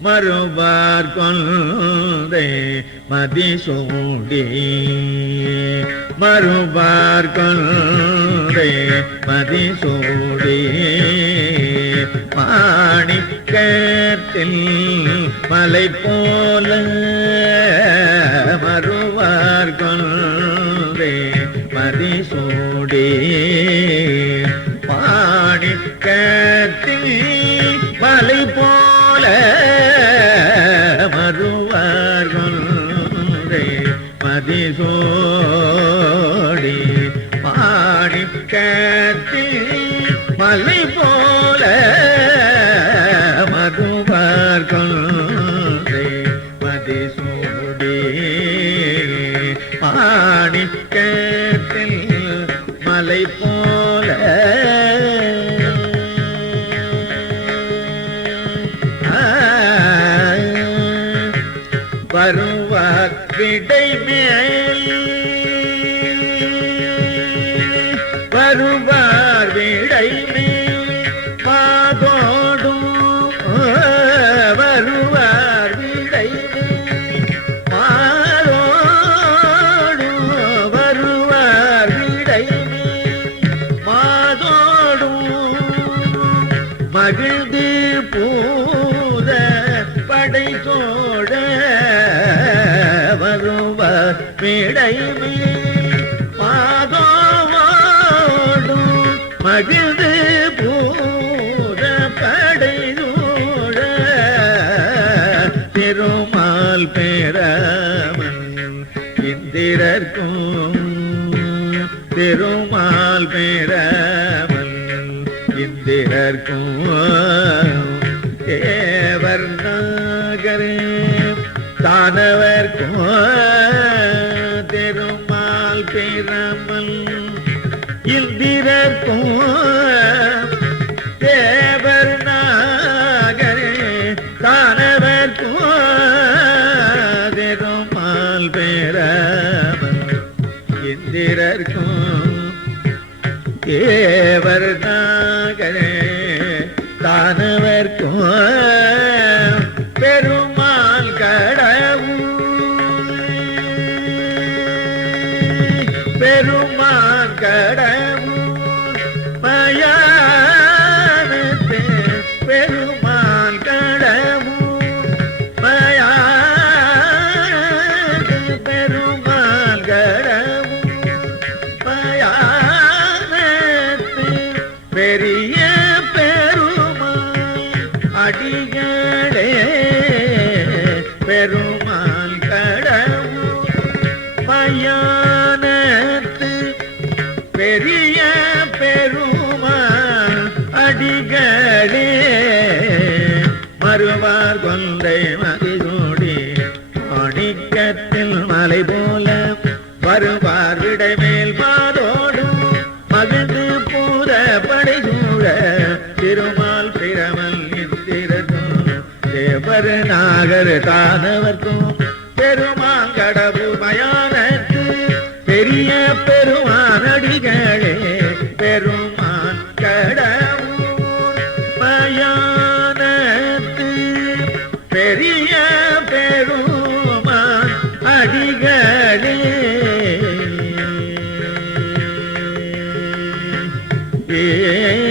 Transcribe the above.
மறுபார் கொண்டே மதிசூடி. மறுபார் கொண்டே மதிசூடி. மாணிக்கத்தில் மலை போல மறுவார் கொண்டே மதிசூடி. மாணிக்கத்தில் மலை போல மாணிக்கத்தில் மலை போல மதுவார் கொண்டே மதிசூடி மாணிக்கத்தில் மலை போல வருவார் விடை மேல் வருவார் வீடை மாதோடும் வருவார் விடை மாதோடும் வருவார் விடை மாதோடும். மகிழ்ந்து பூத படை தோட வருவார் விடைமே மகிழ்ந்து பூத படை திருமால் பேரமன் இந்திரர்க்கும் திருமால் பேரமன் இந்திரர்க்கும். தேவர் நாகரே தானவர்க்கும். திருமால் பேரமல் இந்திரர்க்கும். இந்திரர்க்கும் தேவர் நாகரே தானவர்க்கும் பெருமாள் கடவுள் பெரும் பெரிய பெருமா அடிகளே பெருமான் கடவுள். பயானத்து பெரிய பெருமா அடிகளே மறுவார் கொண்டை மதிகோடி மாணிக்கத்தில் மலை போல வருவார் விடைமேல் மாதோடும் மகிழ்ந்த தானவர்க்கும் பெருமாங்கடவு மயானத்து. பெரிய பெருமானடிகளே பெருமான் கடவுர் மயானத்து. பெரிய பெருமான் அடிகளே. ஏ